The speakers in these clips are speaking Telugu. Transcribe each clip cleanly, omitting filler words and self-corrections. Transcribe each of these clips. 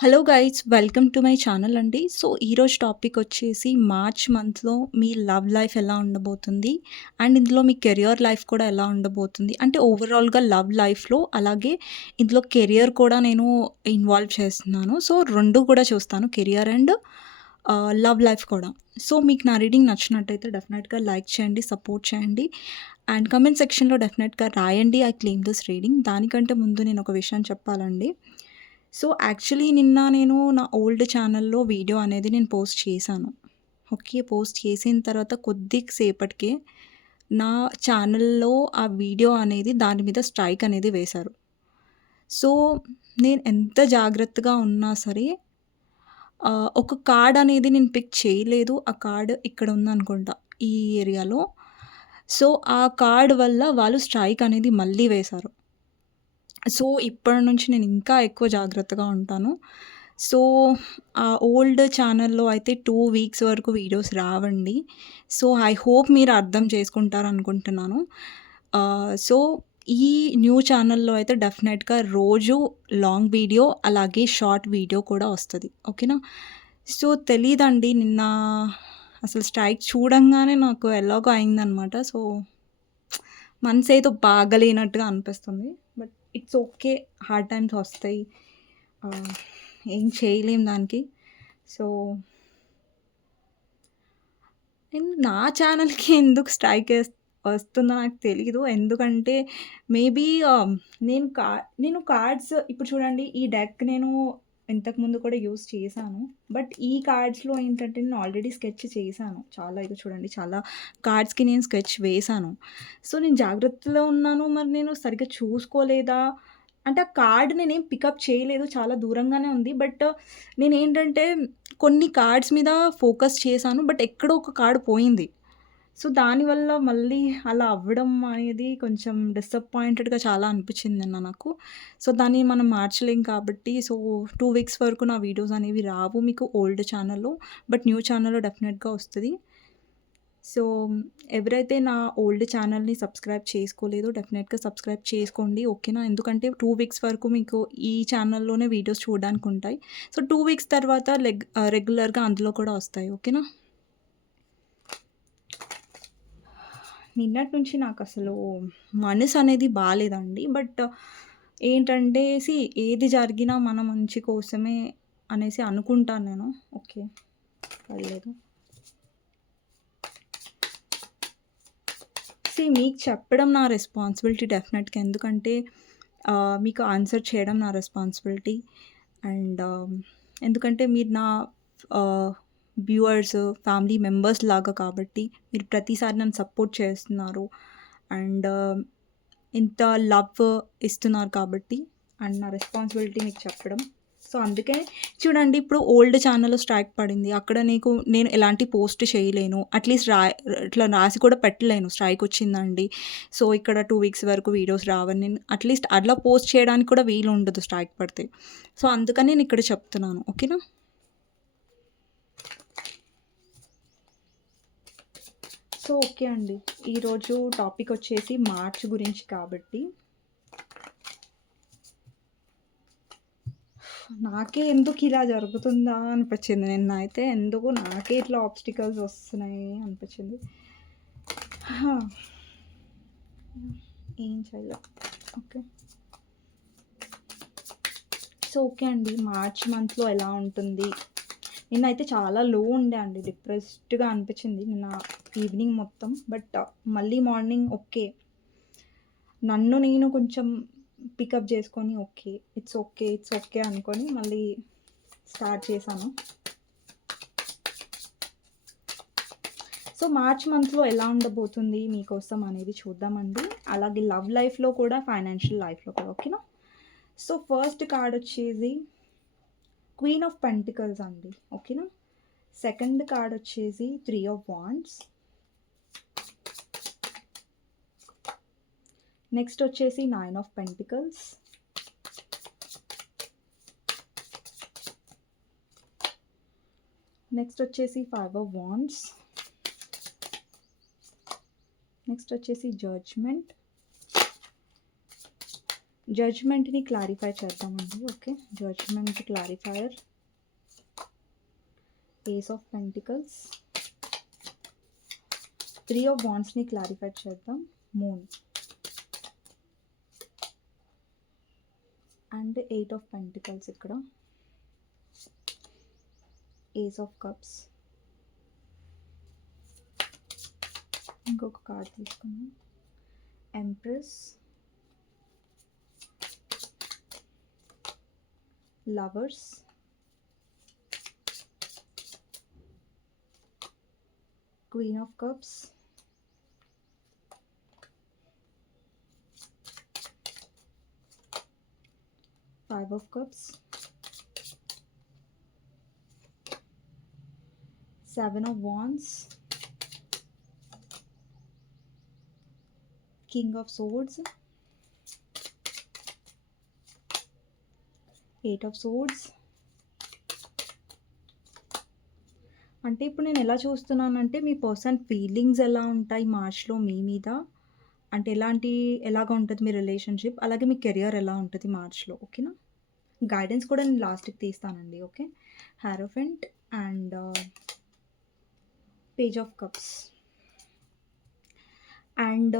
Hello guys welcome to my channel అండి. సో ఈరోజు టాపిక్ వచ్చేసి మార్చ్ మంత్లో మీ లవ్ లైఫ్ ఎలా ఉండబోతుంది అండ్ ఇందులో మీ కెరియర్ లైఫ్ కూడా ఎలా ఉండబోతుంది అంటే ఓవరాల్గా లవ్ లైఫ్లో అలాగే ఇందులో కెరియర్ కూడా నేను ఇన్వాల్వ్ చేస్తున్నాను. సో రెండు కూడా చూస్తాను, కెరియర్ అండ్ లవ్ లైఫ్ కూడా. సో మీకు నా రీడింగ్ నచ్చినట్టయితే డెఫినెట్గా లైక్ చేయండి, సపోర్ట్ చేయండి అండ్ కమెంట్ సెక్షన్లో డెఫినెట్గా రాయండి ఐ క్లెయిమ్ దిస్ రీడింగ్. దానికంటే ముందు నేను ఒక విషయం చెప్పాలండి. సో, యాక్చువల్లీ నిన్న నేను నా ఓల్డ్ ఛానల్‌లో వీడియో అనేది నేను పోస్ట్ చేశాను. ఓకే. పోస్ట్ చేసిన తర్వాత కొద్ది సేపటికే నా ఛానల్‌లో ఆ వీడియో అనేది దాని మీద స్ట్రైక్ అనేది వేశారు. సో, నేను ఎంత జాగ్రత్తగా ఉన్నా సరే ఒక కార్డ్ అనేది నేను పిక్ చేయలేదు. ఆ కార్డ్ ఇక్కడ ఉందనుకుంటా ఈ ఏరియాలో. సో, ఆ కార్డ్ వల్ల వాళ్ళు స్ట్రైక్ అనేది మళ్ళీ వేశారు. సో, ఇప్పటి నుంచి నేను ఇంకా ఎక్కువ జాగ్రత్తగా ఉంటాను. సో, ఆ ఓల్డ్ ఛానల్‌లో అయితే 2 వీక్స్ వరకు వీడియోస్ రావండి. సో, ఐ హోప్ మీరు అర్థం చేసుకుంటారనుకుంటున్నాను. సో, ఈ న్యూ ఛానల్‌లో అయితే డెఫినెట్‌గా రోజు లాంగ్ వీడియో, అలాగే షార్ట్ వీడియో కూడా వస్తది. ఓకేనా? సో, తెలీదండి నిన్న అసలు స్ట్రైక్ చూడంగానే నాకు ఎలాగో అయిందనమాట. సో, మనసేదో బాగాలేనట్టుగా అనిపిస్తుంది. But it's okay. Hard times వస్తాయి. ఆహ్, ఏం చేయలేం దానికి. సో, నా ఛానల్‌కి ఎందుకు వస్తుందో నాకు తెలీదు. ఎందుకంటే మేబీ నేను నేను కార్డ్స్ ఇప్పుడు చూడండి, ఈ డెక్ నేను ఇంతకుముందు కూడా యూజ్ చేశాను. బట్ ఈ కార్డ్స్‌లో ఏంటంటే నేను ఆల్రెడీ స్కెచ్ చేశాను. చాలా ఇగో చూడండి, చాలా కార్డ్స్‌కి నేను స్కెచ్ వేశాను. సో, నేను జాగ్రత్తలో ఉన్నాను. మరి నేను సరిగ్గా చూసుకోలేదా? అంటే ఆ కార్డ్ నేనేం పికప్ చేయలేదు. చాలా దూరంగానే ఉంది. బట్ నేనేంటంటే కొన్ని కార్డ్స్ మీద ఫోకస్ చేశాను. బట్ ఎక్కడో ఒక కార్డ్ పోయింది. సో, దానివల్ల మళ్ళీ అలా అవ్వడం అనేది కొంచెం డిసప్పాయింటెడ్‌గా చాలా అనిపిచ్చింది నిన్న నాకు. సో, దాన్ని మనం మార్చలేం కాబట్టి, సో 2 వీక్స్ వరకు నా వీడియోస్ అనేవి రావు మీకు ఓల్డ్ ఛానల్‌లో. బట్ న్యూ ఛానల్‌లో డెఫినెట్‌గా వస్తది. సో, ఎవరైతే నా ఓల్డ్ ఛానల్‌ని సబ్స్క్రైబ్ చేసుకోలేదో డెఫినెట్‌గా సబ్స్క్రైబ్ చేసుకోండి. ఓకేనా? ఎందుకంటే 2 వీక్స్ వరకు మీకు ఈ ఛానల్‌లోనే వీడియోస్ చూడడానికుంటాయి. సో, 2 వీక్స్ తర్వాత రెగ్యులర్‌గా అందులో కూడా వస్తాయి. ఓకేనా? నిన్నటి నుంచి నాకసలు మనసనేది బాలేదండి. బట్ ఏంటంటే ఏది జరిగినా మన మంచి కోసమే అనేసి అనుకుంటాను నేను. ఓకే. పర్లేదు. మీకు చెప్పడం నా రెస్పాన్సిబిలిటీ డెఫినెట్‌గా. ఎందుకంటే మీకు ఆన్సర్ చేయడం నా రెస్పాన్సిబిలిటీ. అండ్ ఎందుకంటే మీరు నా ఆహ్, వ్యూవర్స్, ఫ్యామిలీ మెంబర్స్ లాగా కాబట్టి మీరు ప్రతిసారి నన్ను సపోర్ట్ చేస్తున్నారు. అండ్ ఇంత లవ్ ఇస్తున్నారు కాబట్టి అండ్ నా రెస్పాన్సిబిలిటీ మీకు చెప్పడం. సో, అందుకే చూడండి, ఇప్పుడు ఓల్డ్ ఛానల్‌లో స్ట్రైక్ పడింది. అక్కడ నేను ఎలాంటి పోస్ట్ చేయలేను. అట్‌లీస్ట్ ఇట్లా రాసి కూడా పెట్టలేను స్ట్రైక్ వచ్చిందండి. సో, ఇక్కడ 2 వీక్స్ వరకు వీడియోస్ రావని నేను అట్‌లీస్ట్ అట్లా పోస్ట్ చేయడానికి కూడా వీలుండదు స్ట్రైక్ పడితే. సో, అందుకని నేను ఇక్కడ చెప్తున్నాను. ఓకేనా? సో, ఓకే అండి. ఈరోజు టాపిక్ వచ్చేసి మార్చ్ గురించి కాబట్టి నాకే ఎందుకు ఇలా జరుగుతుందా అనిపించింది. నిన్న అయితే ఎందుకు నాకే ఇట్లా ఆబ్స్టికల్స్ వస్తున్నాయి అనిపించింది. ఏం చేయలేదు. ఓకే. సో, ఓకే అండి. మార్చ్ మంత్లో ఎలా ఉంటుంది? నిన్నైతే చాలా లో ఉండే అండి. డిప్రెస్డ్‌గా అనిపించింది నిన్న ఈవినింగ్ మొత్తం. బట్ మళ్ళీ మార్నింగ్ ఓకే. నన్ను నేను కొంచెం పికప్ చేసుకొని okay. It's okay, it's okay అనుకొని మళ్ళీ స్టార్ట్ చేశాను. సో, మార్చ్ మంత్లో ఎలా ఉండబోతుంది మీకోసం అనేది చూద్దామండి. అలాగే లవ్ లైఫ్‌లో కూడా, ఫైనాన్షియల్ లైఫ్‌లో కూడా. ఓకేనా? సో, ఫస్ట్ కార్డ్ వచ్చేసి క్వీన్ ఆఫ్ పెంటికల్స్ అండి. ఓకేనా? సెకండ్ కార్డ్ వచ్చేసి 3 ఆఫ్ వాండ్స్. నెక్స్ట్ వచ్చేసి 9 ఆఫ్ పెంటికల్స్. నెక్స్ట్ వచ్చేసి 5 ఆఫ్ వాండ్స్. నెక్స్ట్ వచ్చేసి జడ్జ్‌మెంట్. జడ్జ్‌మెంట్‌ని క్లారిఫై చేద్దామండి. Okay. Judgement clarifier, ace of pentacles, 3 of వాండ్స్‌ని క్లారిఫై చేద్దాం. మూన్ అండ్ 8 ఆఫ్ పెంటికల్స్ ఇక్కడ. Ace of cups. ఇంకొక కార్డ్ తీసుకుందాం. Empress, lovers, queen of cups, five of cups, 7 of wands, king of swords, 8 of swords. అంటే ఇప్పుడు నేను ఎలా చూస్తున్నానంటే మీ పర్సన్ ఫీలింగ్స్ ఎలా ఉంటాయి మార్చ్‌లో మీ మీద? అంటే ఎలాగా ఉంటది మీ రిలేషన్‌షిప్? అలాగే మీ కెరియర్ ఎలా ఉంటది మార్చ్‌లో? ఓకేనా? గైడెన్స్ కూడా నేను లాస్ట్‌కి తీస్తానండి. Okay. Hierophant and page of cups and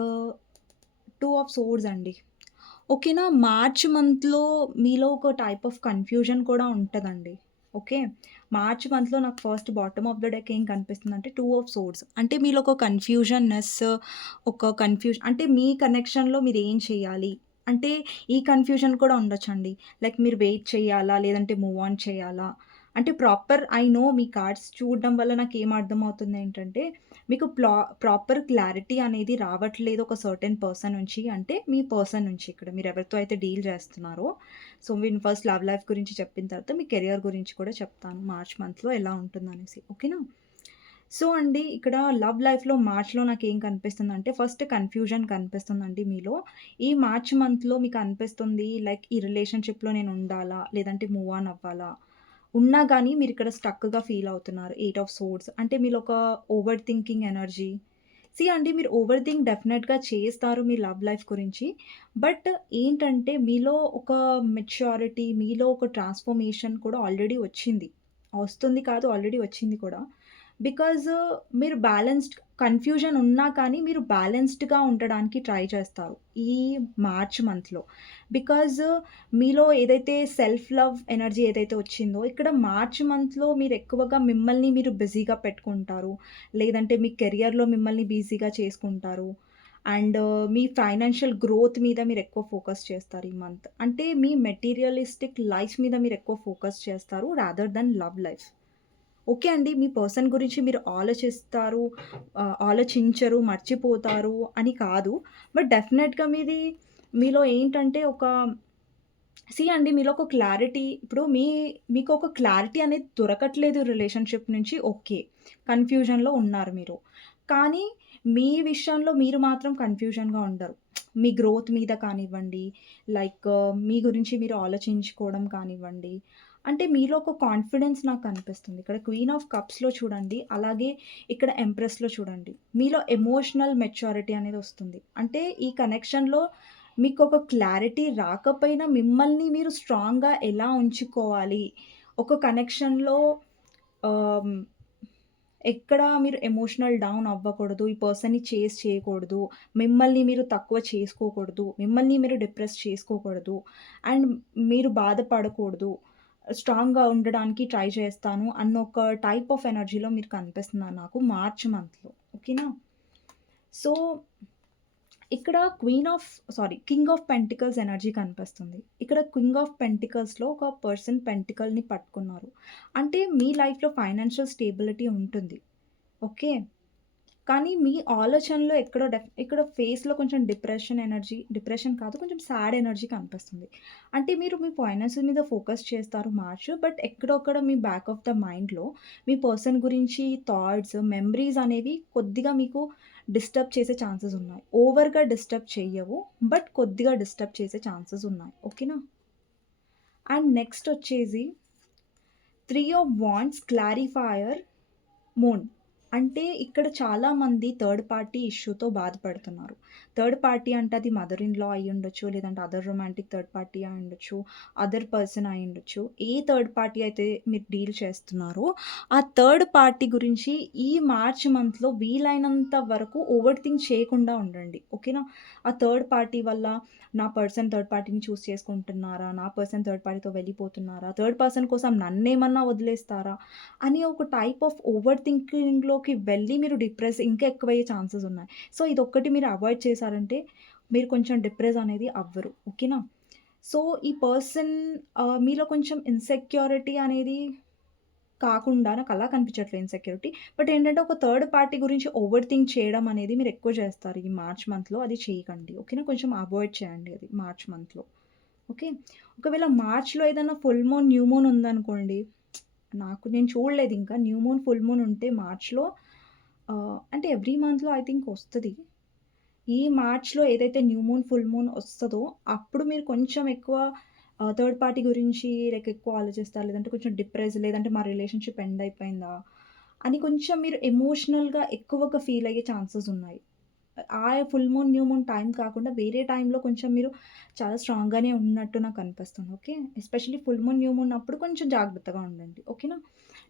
2 of swords అండి. ఓకేనా? మార్చ్ మంత్‌లో మీలో ఒక టైప్ ఆఫ్ కన్‌ఫ్యూజన్ కూడా ఉంటదండి. ఓకే. మార్చ్ మంత్‌లో నాకు first bottom of the deck ఏం కనిపిస్తుందంటే 2 ఆఫ్ సోర్డ్స్. అంటే మీలో ఒక కన్‌ఫ్యూజన్‌నెస్, ఒక అంటే మీ కనెక్షన్‌లో మీరేం చేయాలి? అంటే ఈ కన్‌ఫ్యూజన్ కూడా ఉండొచ్చండి. లైక్ మీరు వెయిట్ చేయాలా? లేదంటే మూవ్ ఆన్ చేయాలా? అంటే ఐ నో మీ కార్డ్స్ చూడడం వల్ల నాకేం అర్థమవుతుందేంటంటే మీకు ప్రాపర్ క్లారిటీ అనేది రావట్లేదు ఒక సర్టెన్ పర్సన్ నుంచి. అంటే మీ పర్సన్ నుంచి ఇక్కడ మీరెవరితో అయితే డీల్ చేస్తున్నారో. సో, నేను ఫస్ట్ లవ్ లైఫ్ గురించి చెప్పిన తర్వాత మీ కెరియర్ గురించి కూడా చెప్తాను. మార్చ్ మంత్‌లో ఎలా ఉంటుందనేసి. ఓకేనా? సో అండి, ఇక్కడ లవ్ లైఫ్‌లో మార్చ్‌లో నాకేం కనిపిస్తుందంటే ఫస్ట్ కన్‌ఫ్యూజన్ కనిపిస్తుందండి మీలో. ఈ మార్చ్ మంత్‌లో మీకనిపిస్తుంది లైక్ ఈ రిలేషన్‌షిప్‌లో నేను ఉండాలా? లేదంటే మూవ్ ఆన్ అవ్వాలా? ఉన్నా గానీ మీరిక్కడ స్టక్‌గా ఫీల్ అవుతున్నారు. 8 ఆఫ్ సోర్డ్స్ అంటే మీలో ఒక ఓవర్ థింకింగ్ ఎనర్జీ. అండి, మీరు ఓవర్ థింక్ డెఫినెట్‌గా చేస్తారు మీ లవ్ లైఫ్ గురించి. బట్ ఏంటంటే మీలో ఒక మెచ్యూరిటీ, మీలో ఒక ట్రాన్స్‌ఫర్మేషన్ కూడా ఆల్రెడీ వచ్చింది. వస్తుంది కాదు, ఆల్రెడీ వచ్చింది కూడా. బికాజ్ మీరు కన్‌ఫ్యూజన్ ఉన్నా కానీ మీరు బ్యాలెన్స్డ్‌గా ఉండడానికి ట్రై చేస్తారు. ఈ మార్చ్ మంత్‌లో. బికాజ్ మీలో ఏదైతే సెల్ఫ్ లవ్ ఎనర్జీ ఏదైతే వచ్చిందో, ఇక్కడ మార్చ్ మంత్‌లో మీరు ఎక్కువగా మిమ్మల్ని మీరు బిజీగా పెట్టుకుంటారు. లేదంటే మీ కెరియర్‌లో మిమ్మల్ని బిజీగా చేసుకుంటారు. అండ్ మీ ఫైనాన్షియల్ గ్రోత్ మీద మీరెక్కువ ఫోకస్ చేస్తారు ఈ మంత్. అంటే మీ మెటీరియలిస్టిక్ లైఫ్ మీద మీరెక్కువ ఫోకస్ చేస్తారు rather than love life. Okay అండి. మీ పర్సన్ గురించి మీరు ఆలోచించరు, మర్చిపోతారు అని కాదు. బట్ డెఫినెట్‌గా మీలో ఏంటంటే అండి, మీలో ఒక క్లారిటీ ఇప్పుడు మీకొక క్లారిటీ అనేది దొరకట్లేదు రిలేషన్‌షిప్ నుంచి. ఓకే. కన్‌ఫ్యూజన్‌లో ఉన్నారు మీరు. కానీ మీ విషయంలో మీరు మాత్రం కన్‌ఫ్యూజన్‌గా ఉండరు. మీ గ్రోత్ మీద కానివ్వండి, లైక్ మీ గురించి మీరు ఆలోచించుకోవడం కానివ్వండి. అంటే మీలో ఒక కాన్ఫిడెన్స్ నాకు కనిపిస్తుంది. ఇక్కడ క్వీన్ ఆఫ్ కప్స్‌లో చూడండి, అలాగే ఇక్కడ ఎంప్రెస్‌లో చూడండి. మీలో ఎమోషనల్ మెచ్యూరిటీ అనేది వస్తుంది. అంటే ఈ కనెక్షన్‌లో మీకొక క్లారిటీ రాకపోయినా మిమ్మల్ని మీరు స్ట్రాంగ్‌గా ఎలా ఉంచుకోవాలి? ఒక కనెక్షన్‌లో ఆహ్, ఎక్కడ మీరు ఎమోషనల్ డౌన్ అవ్వకూడదు. ఈ పర్సన్‌ని చేజ్ చేయకూడదు. మిమ్మల్ని మీరు తక్కువ చేసుకోకూడదు. మిమ్మల్ని మీరు డిప్రెస్ చేసుకోకూడదు. అండ్ మీరు బాధపడకూడదు. స్ట్రాంగ్‌గా ఉండడానికి ట్రై చేస్తాను అన్న ఒక టైప్ ఆఫ్ ఎనర్జీలో మీరు కనిపిస్తున్నారు నాకు మార్చ్ మంత్‌లో. ఓకేనా? సో, ఇక్కడ కింగ్ ఆఫ్ పెంటికల్స్ ఎనర్జీ కనిపిస్తుంది. ఇక్కడ కింగ్ ఆఫ్ పెంటికల్స్‌లో ఒక పర్సన్ పెంటికల్‌ని పట్టుకున్నారు. అంటే మీ లైఫ్‌లో ఫైనాన్షియల్ స్టేబిలిటీ ఉంటుంది. ఓకే. కానీ మీ ఆలోచనలో ఎక్కడో ఇక్కడ ఫేస్‌లో కొంచెం డిప్రెషన్ కాదు, కొంచెం సాడ్ ఎనర్జీ కనిపిస్తుంది. అంటే మీరు మీ ఫైనాన్సెస్ మీద ఫోకస్ చేస్తారు మార్చ్. బట్ ఎక్కడొక్కడ మీ బ్యాక్ ఆఫ్ ద మైండ్‌లో మీ పర్సన్ గురించి థాట్స్, మెమరీస్ అనేవి కొద్దిగా మీకు డిస్టర్బ్ చేసే ఛాన్సెస్ ఉన్నాయి. ఓవర్‌గా డిస్టర్బ్ చెయ్యవు. బట్ కొద్దిగా డిస్టర్బ్ చేసే ఛాన్సెస్ ఉన్నాయి. ఓకేనా? అండ్ నెక్స్ట్ వచ్చేసి 3 ఆఫ్ వాండ్స్ క్లారిఫైయర్, మూన్. అంటే ఇక్కడ చాలామంది థర్డ్ పార్టీ ఇష్యూతో బాధపడుతున్నారు. థర్డ్ పార్టీ అంటే అది మదర్ ఇన్ లా అయ్యుండొచ్చు, లేదంటే అదర్ రొమాంటిక్ థర్డ్ పార్టీ అయ్యుండొచ్చు, అదర్ పర్సన్ అయ్యుండొచ్చు. ఏ థర్డ్ పార్టీ అయితే మీరు డీల్ చేస్తున్నారో, ఆ థర్డ్ పార్టీ గురించి ఈ మార్చ్ మంత్‌లో వీలైనంత వరకు ఓవర్ థింక్ చేయకుండా ఉండండి. ఓకేనా? ఆ థర్డ్ పార్టీ వల్ల నా పర్సన్ థర్డ్ పార్టీని చూజ్ చేసుకుంటున్నారా? నా పర్సన్ థర్డ్ పార్టీతో వెళ్ళిపోతున్నారా? థర్డ్ పర్సన్ కోసం నన్నేమన్నా వదిలేస్తారా? అని ఒక టైప్ ఆఫ్ ఓవర్ థింకింగ్‌లోకి వెళ్ళి మీరు డిప్రెస్ ఇంకా ఎక్కువయ్యే ఛాన్సెస్ ఉన్నాయి. సో, ఇదొక్కటి మీరు అవాయిడ్ చేశారంటే మీరు కొంచెం డిప్రెస్ అనేది అవ్వరు. ఓకేనా? సో, ఈ పర్సన్ మీలో కొంచెం ఇన్‌సెక్యూరిటీ అనేది కాకుండా నాకలా కనిపించట్లేదు ఇన్‌సెక్యూరిటీ. బట్ ఏంటంటే ఒక థర్డ్ పార్టీ గురించి ఓవర్ థింక్ చేయడం అనేది మీరు ఎక్కువ చేస్తారు ఈ మార్చ్ మంత్‌లో. అది చేయకండి. ఓకేనా? కొంచెం అవాయిడ్ చేయండి అది మార్చ్ మంత్‌లో. ఓకే. ఒకవేళ మార్చ్‌లో ఏదైనా ఫుల్ మూన్, న్యూ మూన్ ఉందనుకోండి, నేను చూడలేదింకా. న్యూ మూన్, ఫుల్ మూన్ ఉంటే మార్చ్‌లో అంటే ఎవ్రీ మంత్‌లో ఐ థింక్ ఒస్తది. ఈ మార్చ్‌లో ఏదైతే న్యూ మూన్, ఫుల్ మూన్ ఒస్తదో అప్పుడు మీరు కొంచెం ఎక్కువ థర్డ్ పార్టీ గురించి ఎక్కువ ఆలోచిస్తారు. లేదంటే కొంచెం డిప్రెస్, లేదంటే మా రిలేషన్‌షిప్ ఎండ్ అయిపోయిందా అని కొంచెం మీరు ఎమోషనల్‌గా ఎక్కువగా ఫీల్ అయ్యే ఛాన్సెస్ ఉన్నాయి. ఆ full moon, new moon time కాకుండా వేరే టైంలో కొంచెం మీరు చాలా స్ట్రాంగ్‌గానే ఉన్నట్టు నాకనిపిస్తుంది. Okay. Especially full moon, new moon అప్పుడు కొంచెం జాగ్రత్తగా ఉండండి. ఓకేనా?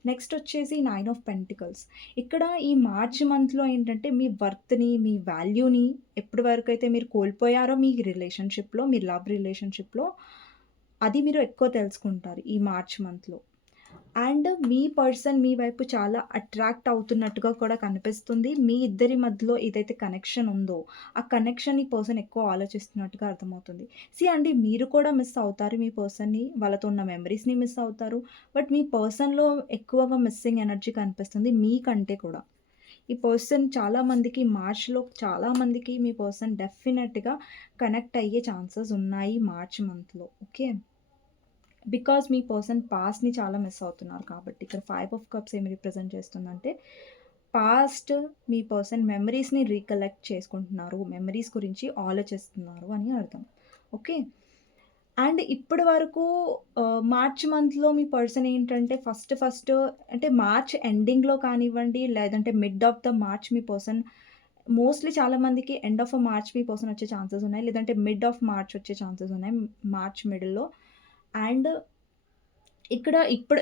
నెక్స్ట్ వచ్చేసి నైన్ ఆఫ్ పెంటికల్స్. ఇక్కడ ఈ మార్చ్ మంత్‌లో ఏంటంటే మీ వర్త్‌ని, మీ వాల్యూని ఎప్పటి వరకైతే మీరు కోల్పోయారో మీ రిలేషన్‌షిప్‌లో, మీ లవ్ రిలేషన్‌షిప్‌లో అది మీరు ఎక్కువ తెలుసుకుంటారు ఈ మార్చ్ మంత్‌లో. అండ్ మీ పర్సన్ మీ వైపు చాలా అట్రాక్ట్ అవుతున్నట్టుగా కూడా కనిపిస్తుంది. మీ ఇద్దరి మధ్యలో ఏదైతే కనెక్షన్ ఉందో, ఆ కనెక్షన్ ఈ పర్సన్ ఎక్కువ ఆలోచిస్తున్నట్టుగా అర్థమవుతుంది. అండి మీరు కూడా మిస్ అవుతారు మీ పర్సన్‌ని. వాళ్ళతో ఉన్న మెమరీస్‌ని మిస్ అవుతారు. బట్ మీ పర్సన్‌లో ఎక్కువగా మిస్సింగ్ ఎనర్జీ కనిపిస్తుంది మీకంటే కూడా. ఈ పర్సన్ చాలా మందికి మార్చ్‌లో చాలా మందికి మీ పర్సన్ డెఫినెట్‌గా కనెక్ట్ అయ్యే ఛాన్సెస్ ఉన్నాయి మార్చ్ మంత్‌లో. ఓకే. బికాజ్ మీ పర్సన్ పాస్ట్‌ని చాలా మిస్ అవుతున్నారు కాబట్టి. ఇక్కడ 5 ఆఫ్ కప్స్ ఏమి రిప్రజెంట్ చేస్తుందంటే, పాస్ట్ మీ పర్సన్ మెమరీస్‌ని రీకలెక్ట్ చేసుకుంటున్నారు. మెమరీస్ గురించి ఆలోచిస్తున్నారు అని అర్థం. ఓకే. అండ్ ఇప్పటి వరకు మార్చ్ మంత్‌లో మీ పర్సన్ ఏంటంటే ఫస్ట్ అంటే మార్చ్ ఎండింగ్‌లో కానివ్వండి, లేదంటే mid of the March me person mostly చాలా మందికి end of March me person వచ్చే ఛాన్సెస్ ఉన్నాయి. లేదంటే మిడ్ ఆఫ్ మార్చ్ వచ్చే ఛాన్సెస్ ఉన్నాయి. మార్చ్ మిడిల్‌లో. అండ్ ఇక్కడ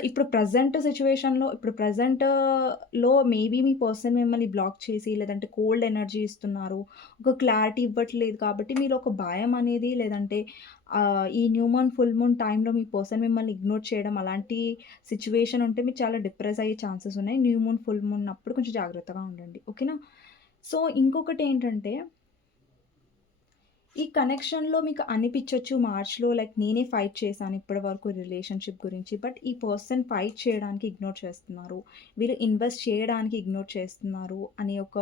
ఇప్పుడు ప్రెజెంట్ సిట్యుయేషన్‌లో ఇప్పుడు ప్రెజెంట్‌లో మేబీ మీ పర్సన్ మిమ్మల్ని బ్లాక్ చేసి, లేదంటే కోల్డ్ ఎనర్జీ ఇస్తున్నారు. ఒక క్లారిటీ ఇవ్వట్లేదు కాబట్టి మీలో ఒక భయం అనేది లేదంటే ఈ న్యూ మూన్, ఫుల్ మూన్ టైమ్‌లో మీ పర్సన్ మిమ్మల్ని ఇగ్నోర్ చేయడం అలాంటి సిట్యుయేషన్ ఉంటే మీరు చాలా డిప్రెస్ అయ్యే ఛాన్సెస్ ఉన్నాయి. న్యూ మూన్, ఫుల్ మూన్ అప్పుడు కొంచెం జాగ్రత్తగా ఉండండి. ఓకేనా? సో, ఇంకొకటేంటంటే ఈ కనెక్షన్‌లో మీకు అనిపిచ్చొచ్చు మార్చ్‌లో లైక్ నేనే ఫైట్ చేశాను ఇప్పటి వరకు రిలేషన్‌షిప్ గురించి. బట్ ఈ పర్సన్ ఫైట్ చేయడానికి ఇగ్నోర్ చేస్తున్నారు. వీళ్ళు ఇన్వెస్ట్ చేయడానికి ఇగ్నోర్ చేస్తున్నారు అనే ఒక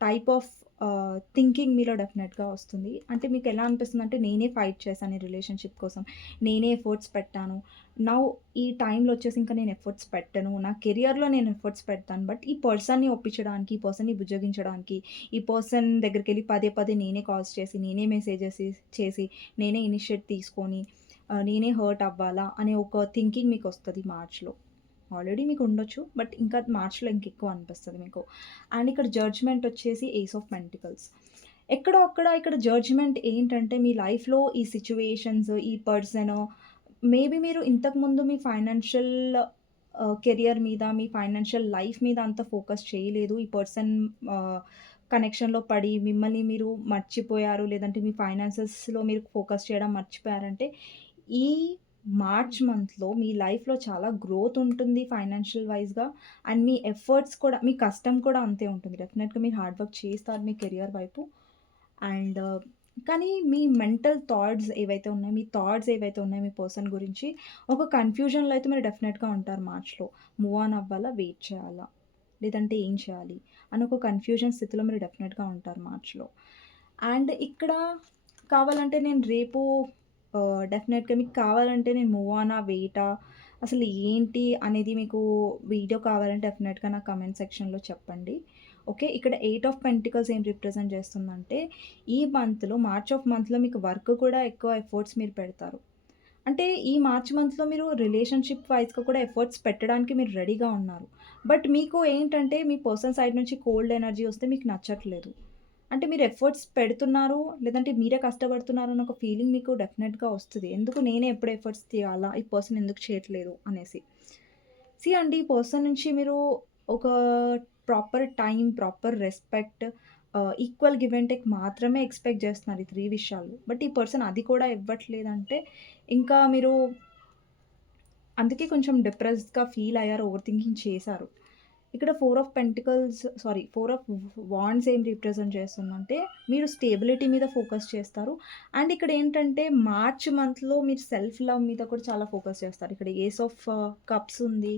టైప్ ఆఫ్ థింకింగ్ మీలో డెఫినెట్‌గా వస్తుంది. అంటే మీకెలా అనిపిస్తుందంటే నేనే ఫైట్ చేశాను ఈ రిలేషన్‌షిప్ కోసం. నేనే ఎఫర్ట్స్ పెట్టాను. నౌ ఈ టైంలో వచ్చేసి ఇంకా నేను ఎఫర్ట్స్ పెట్టను. నా కెరియర్‌లో నేను ఎఫర్ట్స్ పెడతాను. బట్ ఈ పర్సన్‌ని ఒప్పించడానికి, ఈ పర్సన్‌ని బుజ్జగించడానికి ఈ పర్సన్ దగ్గరికెళ్ళి పదే పదే నేనే కాల్స్ చేసి, నేనే మెసేజెస్ చేసి, నేనే ఇనిషియేట్ తీసుకొని, నేనే హర్ట్ అవ్వాలా అనే ఒక థింకింగ్ మీకొస్తది మార్చ్‌లో. ఆల్రెడీ మీకుండొచ్చు. బట్ ఇంకా మార్చ్‌లో ఇంకెక్కువ అనిపిస్తది మీకు. అండ్ ఇక్కడ జడ్జ్‌మెంట్ వచ్చేసి ఏస్ ఆఫ్ పెంటికల్స్. ఎక్కడో అక్కడ ఇక్కడ జడ్జ్‌మెంట్ ఏంటంటే మీ లైఫ్‌లో ఈ సిట్యుయేషన్స్, ఈ పర్సన్ మేబీ మీరు ఇంతకుముందు మీ ఫైనాన్షియల్ కెరియర్ మీద, మీ ఫైనాన్షియల్ లైఫ్ మీద అంత ఫోకస్ చేయలేదు. ఈ పర్సన్ కనెక్షన్‌లో పడి మిమ్మల్ని మీరు మర్చిపోయారు. లేదంటే మీ ఫైనాన్సెస్‌లో మీరు ఫోకస్ చేయడం మర్చిపోయారంటే, ఈ మార్చ్ మంత్‌లో మీ లైఫ్‌లో చాలా గ్రోత్ ఉంటుంది ఫైనాన్షియల్ వైస్‌గా. అండ్ మీ ఎఫర్ట్స్ కూడా మీ కష్టం కూడా అంతే ఉంటుంది. డెఫినెట్‌గా మీరు హార్డ్ వర్క్ చేస్తారు మీ కెరియర్ వైపు. అండ్ కానీ మీ మెంటల్ థాట్స్ ఏవైతే ఉన్నాయో, మీ థాట్స్ ఏవైతే ఉన్నాయో మీ పర్సన్ గురించి ఒక కన్‌ఫ్యూజన్‌లో అయితే మీరు డెఫినెట్‌గా ఉంటారు మార్చ్‌లో. మూవ్ ఆన్ అవ్వాలా? వెయిట్ చేయాలా? లేదంటే ఏం చేయాలి? అని ఒక కన్‌ఫ్యూజన్ స్థితిలో మీరు డెఫినెట్‌గా ఉంటారు మార్చ్‌లో. అండ్ ఇక్కడ కావాలంటే నేను రేపు డెఫినెట్‌గా మీకు కావాలంటే నేను మూవ్ ఆనా? వెయిటా? అసలు ఏంటి అనేది మీకు వీడియో కావాలంటే డెఫినెట్‌గా నాకు కామెంట్ సెక్షన్‌లో చెప్పండి. ఓకే. ఇక్కడ 8 ఆఫ్ పెంటికల్స్ ఏం రిప్రజెంట్ చేస్తుందంటే, ఈ మంత్‌లో మార్చ్ ఆఫ్ మంత్‌లో మీకు వర్క్ కూడా ఎక్కువ ఎఫర్ట్స్ మీరు పెడతారు. అంటే ఈ మార్చ్ మంత్‌లో మీరు రిలేషన్‌షిప్ వైస్‌గా కూడా ఎఫర్ట్స్ పెట్టడానికి మీరు రెడీగా ఉన్నారు. బట్ మీకు ఏంటంటే మీ పర్సన్ సైడ్ నుంచి కోల్డ్ ఎనర్జీ వస్తే మీకు నచ్చట్లేదు. అంటే మీరు ఎఫర్ట్స్ పెడుతున్నారు, లేదంటే మీరే కష్టపడుతున్నారు అన్న ఒక ఫీలింగ్ మీకు డెఫినెట్‌గా వస్తది. ఎందుకు నేనే ఎప్పుడు ఎఫర్ట్స్ తీయాలా? ఈ పర్సన్ ఎందుకు చేయట్లేదు అనేసి. అండి ఈ పర్సన్ నుంచి మీరు ఒక proper time, proper respect, equal give and take మాత్రమే ఎక్స్‌పెక్ట్ జేస్తున్నారు ఈ 3 విషయాలు. బట్ ఈ పర్సన్ అది కూడా ఇవ్వట్లేదంటే ఇంకా మీరు అందుకే కొంచెం డిప్రెస్డ్‌గా ఫీల్ అయ్యారు. ఓవర్ థింకింగ్ చేశారు. ఇక్కడ 4 ఆఫ్ వాండ్స్ ఏం రిప్రజెంట్ చేస్తుందంటే, మీరు స్టేబిలిటీ మీద ఫోకస్ చేస్తారు. అండ్ ఇక్కడ ఏంటంటే, మార్చ్ మంత్‌లో మీరు సెల్ఫ్ లవ్ మీద కూడా చాలా ఫోకస్ చేస్తారు. ఇక్కడ ఏస్ ఆఫ్ కప్స్ ఉంది.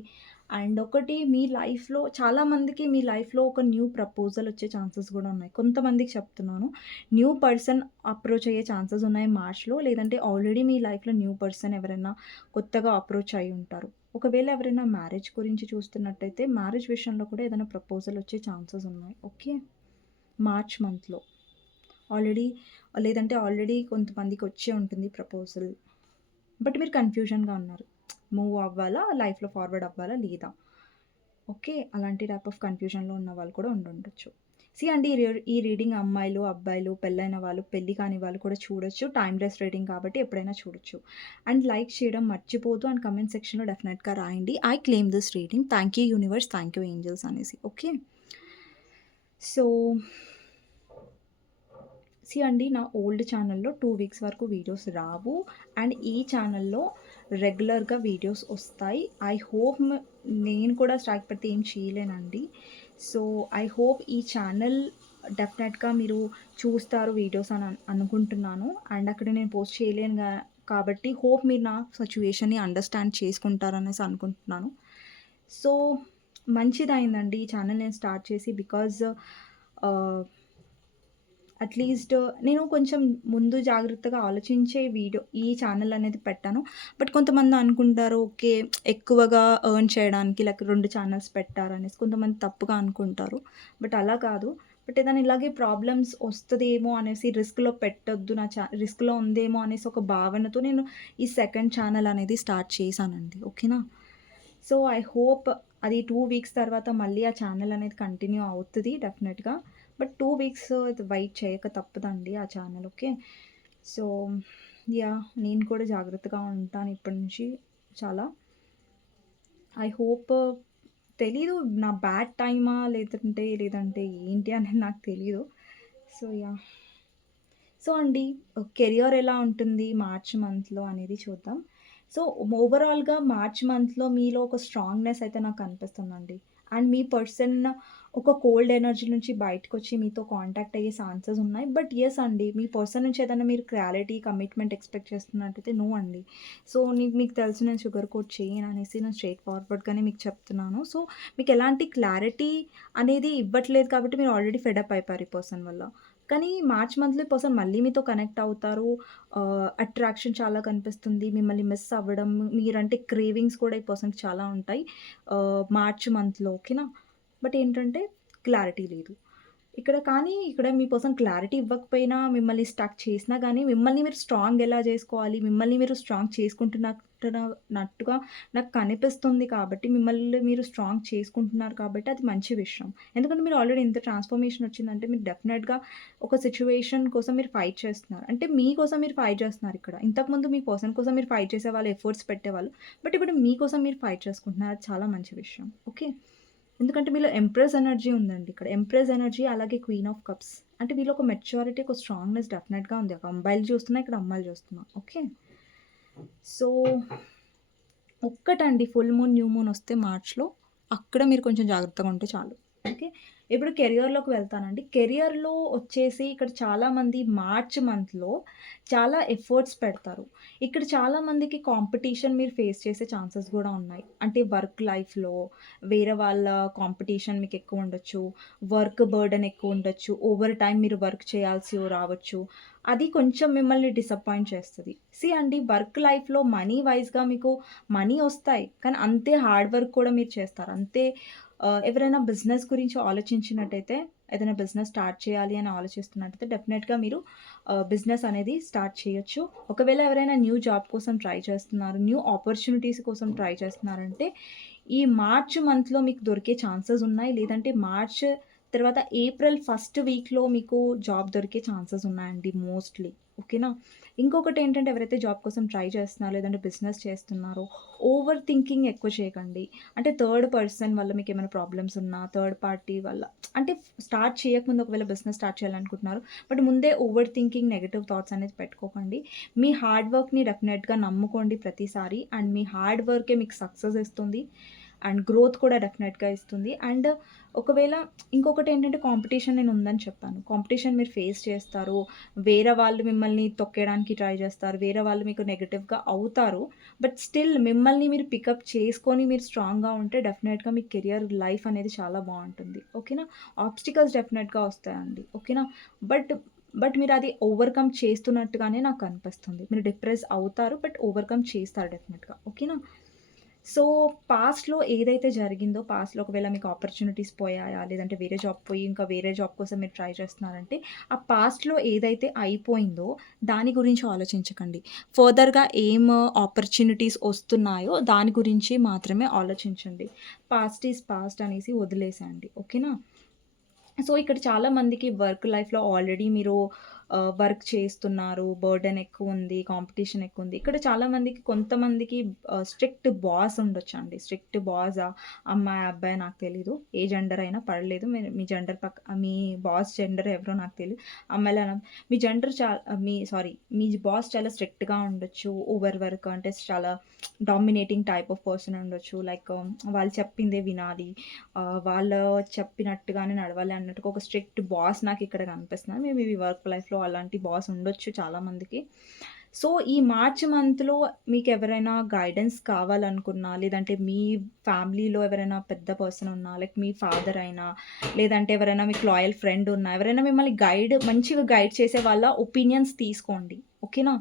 అండ్ ఒకటి మీ లైఫ్‌లో చాలామందికి మీ లైఫ్‌లో ఒక న్యూ ప్రపోజల్ వచ్చే ఛాన్సెస్ గూడా ఉన్నాయి. కొంతమందికి చెప్తున్నాను. న్యూ పర్సన్ అప్రోచ్ అయ్యే ఛాన్సెస్ ఉన్నాయి మార్చ్‌లో. లేదంటే ఆల్రెడీ మీ లైఫ్‌లో న్యూ పర్సన్ ఎవరైనా కొత్తగా అప్రోచ్ అయ్యి ఉంటారు. ఒకవేళ ఎవరైనా మ్యారేజ్ గురించి చూస్తున్నట్టయితే, మ్యారేజ్ విషయంలో కూడా ఏదైనా ప్రపోజల్ వచ్చే ఛాన్సెస్ ఉన్నాయి. ఓకే. మార్చ్ మంత్‌లో. ఆల్రెడీ లేదంటే ఆల్రెడీ కొంతమందికి వచ్చే ఉంటుంది ప్రపోజల్. బట్ మీరు కన్‌ఫ్యూజన్‌గా ఉన్నారు. మూవ్ అవ్వాలా? లైఫ్‌లో ఫార్వర్డ్ అవ్వాలా? లేదా? ఓకే. అలాంటి టైప్ ఆఫ్ కన్‌ఫ్యూజన్‌లో ఉన్న వాళ్ళు కూడా ఉండుండొచ్చు. అండి ఈ రీడింగ్ అమ్మాయిలు, అబ్బాయిలు, పెళ్ళైన వాళ్ళు, పెళ్లి కాని వాళ్ళు కూడా చూడొచ్చు. టైమ్‌లెస్ రీడింగ్ కాబట్టి ఎప్పుడైనా చూడొచ్చు. అండ్ లైక్ చేయడం మర్చిపోవద్దు అండ్ కామెంట్ సెక్షన్‌లో డెఫినెట్‌గా రాయండి. I claim this reading. Thank you universe, thank you angels అనేసి. ఓకే. సో అండి నా ఓల్డ్ ఛానల్‌లో 2 వీక్స్ వరకు వీడియోస్ రావు. అండ్ ఈ ఛానల్‌లో రెగ్యులర్‌గా వీడియోస్ ఒస్తాయి. ఐ హోప్ నేను కూడా స్ట్రైక్ పెడితే ఏం చేయలేనండి. సో, ఐ హోప్ ఈ ఛానల్ డెఫినెట్‌గా మీరు చూస్తారు వీడియోస్ అని అనుకుంటున్నాను. అండ్ అక్కడ నేను పోస్ట్ చేయలేను కాబట్టి హోప్ మీరు నా సిట్యుయేషన్‌ని అండర్‌స్టాండ్ చేసుకుంటారనేసి అనుకుంటున్నాను. సో, మంచిదయిందండి ఈ ఛానల్ నేను స్టార్ట్ చేసి. బికాజ్ అట్‌లీస్ట్ నేను కొంచెం ముందు జాగ్రత్తగా ఆలోచించే ఈ ఛానల్ అనేది పెట్టాను. బట్ కొంతమంది అనుకుంటారు, ఓకే. ఎక్కువగా ఎర్న్ చేయడానికి లేక 2 ఛానల్స్ పెట్టారనేసి కొంతమంది తప్పుగా అనుకుంటారు. బట్ అలా కాదు. బట్ ఏదైనా ఇలాగే ప్రాబ్లమ్స్ వస్తదేమో అనేసి రిస్క్‌లో పెట్టొద్దు, రిస్క్‌లో ఉందేమో అనేసి ఒక భావనతో నేను ఈ సెకండ్ ఛానల్ అనేది స్టార్ట్ చేశానండి. ఓకేనా? సో, ఐ హోప్ అది 2 వీక్స్ తర్వాత మళ్ళీ ఆ ఛానల్ అనేది కంటిన్యూ అవుతది డెఫినెట్‌గా. బట్ 2 వీక్స్ వెయిట్ చేయక తప్పదండి ఆ ఛానల్. ఓకే. సో, నేను కూడా జాగ్రత్తగా ఉంటాను ఇప్పటి నుంచి చాలా. ఐ హోప్ తెలీదు నా బ్యాడ్ టైమా లేదంటే ఏంటి అనేది నాకు తెలీదు. సో, అండి కెరియర్ ఎలా ఉంటుంది మార్చ్ మంత్‌లో అనేది చూద్దాం. సో, ఓవరాల్‌గా మార్చ్ మంత్‌లో మీలో ఒక స్ట్రాంగ్‌నెస్ అయితే నాకు కనిపిస్తుందండి. అండ్ మీ పర్సన్ ఒక కోల్డ్ ఎనర్జీ నుంచి బయటకొచ్చి మీతో కాంటాక్ట్ అయ్యే ఛాన్సెస్ ఉన్నాయి. బట్ యెస్ అండి, మీ పర్సన్ నుంచి ఏదైనా మీరు క్లారిటీ, కమిట్మెంట్ ఎక్స్‌పెక్ట్ చేస్తున్నట్టయితే నో అండి. సో, మీకు తెలుసు నేను షుగర్ కోట్ చేయను అనేసి నేను స్ట్రెయిట్ ఫార్వర్డ్‌గానే మీకు చెప్తున్నాను. సో, మీకు ఎలాంటి క్లారిటీ అనేది ఇవ్వట్లేదు కాబట్టి మీరు ఆల్రెడీ ఫెడ్ అప్ అయిపోయారు ఈ పర్సన్ వల్ల. కానీ మార్చ్ మంత్‌లో ఈ పర్సన్ మళ్ళీ మీతో కనెక్ట్ అవుతారు. అట్రాక్షన్ చాలా కనిపిస్తుంది. మిమ్మల్ని మిస్ అవ్వడం, మీరంటే క్రేవింగ్స్ కూడా ఈ పర్సన్‌కి చాలా ఉంటాయి. మార్చ్ మంత్‌లో ఓకేనా? బట్ ఏంటంటే క్లారిటీ లేదు. ఇక్కడ మీ పర్సన్ క్లారిటీ ఇవ్వకపోయినా, మిమ్మల్ని స్టక్ చేసినా గానీ, మిమ్మల్ని మీరు స్ట్రాంగ్ ఎలా జేసుకోవాలి, మిమ్మల్ని మీరు స్ట్రాంగ్ నట్టుగా నాకు కనిపిస్తుంది కాబట్టి, మిమ్మల్ని మీరు స్ట్రాంగ్ చేసుకుంటున్నారు కాబట్టి అది మంచి విషయం. ఎందుకంటే మీరు ఆల్రెడీ ఇంత ట్రాన్స్‌ఫర్మేషన్ వచ్చిందంటే మీరు డెఫినెట్‌గా ఒక సిట్యుయేషన్ కోసం మీరు ఫైట్ చేస్తున్నారు. అంటే మీకోసం మీరు ఫైట్ చేస్తున్నారు ఇక్కడ. ఇంతకుముందు మీ పర్సన్ కోసం మీరు ఫైట్ చేసేవాళ్ళు, ఎఫర్ట్స్ పెట్టేవాళ్ళు. బట్ ఇప్పుడు మీకోసం మీరు ఫైట్ చేసుకుంటున్నారు. అది చాలా మంచి విషయం. ఓకే. ఎందుకంటే మీలో ఎంప్రెస్ ఎనర్జీ ఉందండి ఇక్కడ. ఎంప్రెస్ ఎనర్జీ అలాగే క్వీన్ ఆఫ్ కప్స్. అంటే మీలో ఒక మెచ్యూరిటీ, ఒక స్ట్రాంగ్‌నెస్ డెఫినెట్‌గా ఉంది. ఒక అబ్బాయిలు చూస్తున్నా, ఇక్కడ అమ్మాయిలు చూస్తున్నా. ఓకే. సో, ఒక్కటండి ఫుల్ మూన్, న్యూ మూన్ వస్తే మార్చ్‌లో అక్కడ మీరు కొంచెం జాగ్రత్తగా ఉంటే చాలు. ఓకే. ఇప్పుడు కెరియర్‌లోకి వెళ్తానండి. కెరియర్‌లో వచ్చేసి ఇక్కడ చాలామంది మార్చ్ మంత్‌లో చాలా ఎఫర్ట్స్ పెడతారు. ఇక్కడ చాలామందికి కాంపిటీషన్ మీరు ఫేస్ చేసే ఛాన్సెస్ గూడా ఉన్నాయి. అంటే వర్క్ లైఫ్‌లో వేరే వాళ్ళ కాంపిటీషన్ మీకెక్కువ ఉండొచ్చు. వర్క్ బర్డెన్ ఎక్కువ ఉండొచ్చు. ఓవర్ టైమ్ మీరు వర్క్ చేయాల్సి రావచ్చు. అది కొంచెం మిమ్మల్ని డిసప్పాయింట్ చేస్తది. అండి, వర్క్ లైఫ్‌లో మనీ వైస్‌గా మీకు మనీ ఒస్తాయి. కానీ అంతే హార్డ్ వర్క్ కూడా మీరు చేస్తారు. అంతే ఎవరైనా బిజినెస్ గురించి ఆలోచించినట్టయితే ఏదైనా బిజినెస్ స్టార్ట్ చేయాలి అని ఆలోచిస్తున్నట్టయితే డెఫినెట్‌గా మీరు బిజినెస్ అనేది స్టార్ట్ చేయొచ్చు. ఒకవేళ ఎవరైనా న్యూ జాబ్ కోసం ట్రై చేస్తున్నారు, న్యూ ఆపర్చునిటీస్ కోసం ట్రై చేస్తున్నారంటే, ఈ మార్చ్ మంత్‌లో మీకు దొరికే ఛాన్సెస్ ఉన్నాయి. లేదంటే మార్చ్ తర్వాత ఏప్రిల్ ఫస్ట్ వీక్‌లో మీకు జాబ్ దొరికే ఛాన్సెస్ ఉన్నాయండి మోస్ట్‌లీ. ఓకేనా? ఇంకొకటేంటంటే ఎవరైతే జాబ్ కోసం ట్రై చేస్తున్నారో, లేదంటే బిజినెస్ చేస్తున్నారో, ఓవర్ థింకింగ్ ఎక్కువ చేయకండి. అంటే థర్డ్ పర్సన్ వల్ల మీకేమైనా ప్రాబ్లమ్స్ ఉన్నా, థర్డ్ పార్టీ వల్ల అంటే స్టార్ట్ చేయకముందు ఒకవేళ బిజినెస్ స్టార్ట్ చేయాలనుకుంటున్నారు. బట్ ముందే ఓవర్ థింకింగ్, నెగెటివ్ థాట్స్ అనేది పెట్టుకోకండి. మీ హార్డ్ వర్క్‌ని డెఫినెట్‌గా నమ్ముకోండి ప్రతిసారి. అండ్ మీ హార్డ్ వర్కే మీకు సక్సెస్ ఇస్తుంది. అండ్ గ్రోత్ కూడా డెఫినెట్‌గా ఇస్తుంది. అండ్ ఒకవేళ ఇంకొకటేంటంటే కాంపిటీషన్ నేను ఉందని చెప్పాను. కాంపిటీషన్ మీరు ఫేస్ చేస్తారు. వేరే వాళ్ళు మిమ్మల్ని తొక్కేయడానికి ట్రై చేస్తారు. వేరే వాళ్ళు మీకు నెగెటివ్‌గా అవుతారు. బట్ స్టిల్ మిమ్మల్ని మీరు పికప్ చేసుకొని మీరు స్ట్రాంగ్‌గా ఉంటే డెఫినెట్‌గా మీ కెరియర్ లైఫ్ అనేది చాలా బావుంటుంది. ఓకేనా? ఆబ్స్టికల్స్ డెఫినెట్‌గా వస్తాయండి. ఓకేనా? బట్ బట్ మీరది ఓవర్‌కమ్ చేస్తున్నట్టుగానే నాకు కనిపిస్తుంది. మీరు డిప్రెస్ అవుతారు. బట్ ఓవర్‌కమ్ చేస్తారు డెఫినెట్‌గా. ఓకేనా? సో, పాస్ట్‌లో ఏదైతే జరిగిందో, పాస్ట్‌లో ఒకవేళ మీకు ఆపర్చునిటీస్ పోయాయా? లేదంటే వేరే జాబ్ పోయి ఇంకా వేరే జాబ్ కోసం మీరు ట్రై చేస్తున్నారంటే, ఆ పాస్ట్‌లో ఏదైతే అయిపోయిందో దాని గురించి ఆలోచించకండి. ఫర్దర్‌గా ఏం ఆపర్చునిటీస్ ఒస్తున్నాయో దాని గురించి మాత్రమే ఆలోచించండి. పాస్ట్ ఈజ్ పాస్ట్ అనేసి వదిలేసేయండి. ఓకేనా? సో, ఇక్కడ చాలా మందికి వర్క్ లైఫ్‌లో ఆల్రెడీ మీరు వర్క్ చేస్తున్నారు. బర్డెన్ ఎక్కువుంది. కాంపిటీషన్ ఎక్కువుంది. ఇక్కడ చాలా మందికి కొంతమందికి స్ట్రిక్ట్ బాస్ ఉండొచ్చండి. స్ట్రిక్ట్ బాసా? అమ్మాయి, అబ్బాయి నాకు తెలీదు. ఏ జెండర్ అయినా పర్లేదు. మీరు మీ జెండర్ మీ బాస్ జెండర్ ఎవరో నాకు తెలీదు. అమ్మాయిలనా మీ జెండర్ మీ బాస్ చాలా స్ట్రిక్ట్‌గా ఉండొచ్చు. ఓవర్ వర్క్ అంటే చాలా డామినేటింగ్ టైప్ ఆఫ్ పర్సన్ ఉండొచ్చు. లైక్ వాళ్ళు చెప్పిందే వినాలి. వాళ్ళు చెప్పినట్టుగానే నడవాలి అన్నట్టుగా ఒక స్ట్రిక్ట్ బాస్ నాకిక్కడ కనిపిస్తున్నారు. మేబీ మీ వర్క్ లైఫ్‌లో అలాంటి బాస్ ఉండొచ్చు చాలా మందికి. సో, ఈ మార్చ్ మంత్‌లో మీకెవరైనా గైడెన్స్ కావాలనుకున్నా, లేదంటే మీ ఫ్యామిలీలో ఎవరైనా పెద్ద పర్సన్ ఉన్నా, లైక్ మీ ఫాదర్ అయినా, లేదంటే ఎవరైనా మీకు లాయల్ ఫ్రెండ్ ఉన్నా, ఎవరైనా మిమ్మల్ని మంచిగా గైడ్ చేసే వాళ్ళ ఒపీనియన్స్ తీసుకోండి. ఓకేనా?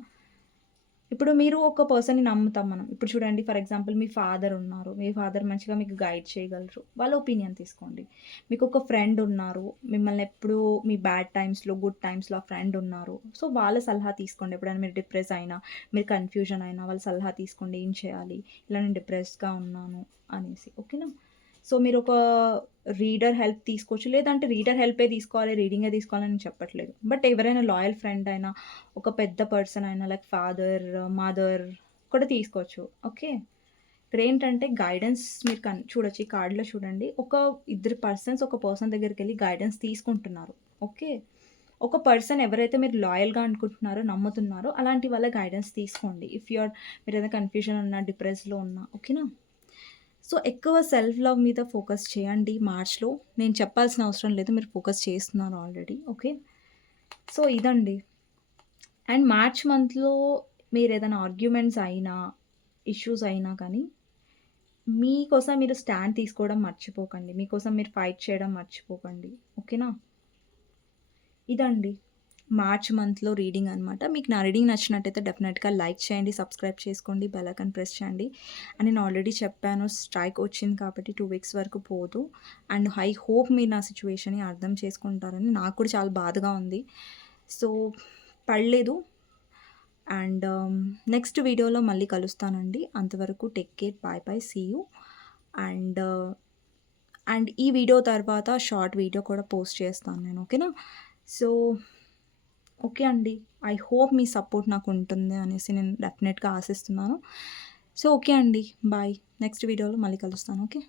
ఇప్పుడు మీరు ఒక పర్సన్‌ని నమ్ముతాం మనం. ఇప్పుడు చూడండి ఫర్ ఎగ్జాంపుల్ మీ ఫాదర్ ఉన్నారు. మీ ఫాదర్ మంచిగా మీకు గైడ్ చేయగలరు. వాళ్ళ ఒపీనియన్ తీసుకోండి. మీకొక ఫ్రెండ్ ఉన్నారు. మిమ్మల్ని ఎప్పుడూ మీ బ్యాడ్ టైమ్స్‌లో, గుడ్ టైమ్స్‌లో ఆ ఫ్రెండ్ ఉన్నారు. సో, వాళ్ళ సలహా తీసుకోండి. ఎప్పుడైనా మీరు డిప్రెస్ అయినా, మీరు కన్‌ఫ్యూజన్ అయినా వాళ్ళ సలహా తీసుకోండి. ఏం చేయాలి? ఇలా నేను డిప్రెస్డ్‌గా ఉన్నాను అనేసి. ఓకేనా? సో, మీరొక రీడర్ హెల్ప్ తీసుకోవచ్చు. లేదంటే రీడర్ హెల్పే తీసుకోవాలి, రీడింగే తీసుకోవాలని నేను చెప్పట్లేదు. బట్ ఎవరైనా లాయల్ ఫ్రెండ్ అయినా, ఒక పెద్ద పర్సన్ అయినా లైక్ ఫాదర్, మదర్ కూడా తీసుకోవచ్చు. ఓకే. ఇక్కడేంటంటే గైడెన్స్ మీరు చూడొచ్చు. ఈ కార్డ్‌లో చూడండి. ఇద్దరు పర్సన్స్ ఒక పర్సన్ దగ్గరికెళ్లి గైడెన్స్ తీసుకుంటున్నారు. ఓకే. ఒక పర్సన్ ఎవరైతే మీరు లాయల్‌గా అనుకుంటున్నారో, నమ్ముతున్నారో అలాంటి వాళ్ళ గైడెన్స్ తీసుకోండి. మీరేదైనా కన్‌ఫ్యూజన్ ఉన్నా, డిప్రెస్డ్‌లో ఉన్నా. ఓకేనా? సో, ఎక్కువ సెల్ఫ్ లవ్ మీద ఫోకస్ చేయండి మార్చ్‌లో. నేను చెప్పాల్సిన అవసరం లేదు. మీరు ఫోకస్ చేస్తున్నారు ఆల్రెడీ. ఓకే. సో, ఇదండి. అండ్ మార్చ్ మంత్‌లో మీరేదైనా ఆర్గ్యుమెంట్స్ అయినా, ఇష్యూస్ అయినా కానీ, మీకోసం మీరు స్టాండ్ తీసుకోవడం మర్చిపోకండి. మీకోసం మీరు ఫైట్ చేయడం మర్చిపోకండి. ఓకేనా? ఇదండి. మార్చ్ మంత్‌లో రీడింగ్ అనమాట. మీకు నా రీడింగ్ నచ్చినట్టయితే డెఫినెట్‌గా లైక్ చేయండి, సబ్స్క్రైబ్ చేసుకోండి, బెల్ ఐకాన్ ప్రెస్ చేయండి. అండ్ నేను ఆల్రెడీ చెప్పాను స్ట్రైక్ వచ్చింది కాబట్టి 2 వీక్స్ వరకు పోదు. అండ్ ఐ హోప్ మీరు నా సిట్యుయేషన్‌ని అర్థం చేసుకుంటారని. నాకు కూడా చాలా బాధగా ఉంది. సో, పడలేదు. అండ్ నెక్స్ట్ వీడియోలో మళ్ళీ కలుస్తానండి. అంతవరకు take care. Bye bye. See you. And and ఈ వీడియో తర్వాత షార్ట్ వీడియో కూడా పోస్ట్ చేస్తాను నేను. ఓకేనా? సో, ఓకే అండి. ఐ హోప్ మీ సపోర్ట్ నాకుంటుంది అనేసి నేను డెఫినెట్‌గా ఆశిస్తున్నాను. సో, ఓకే అండి. బాయ్. నెక్స్ట్ వీడియోలో మళ్ళీ కలుస్తాను. ఓకే.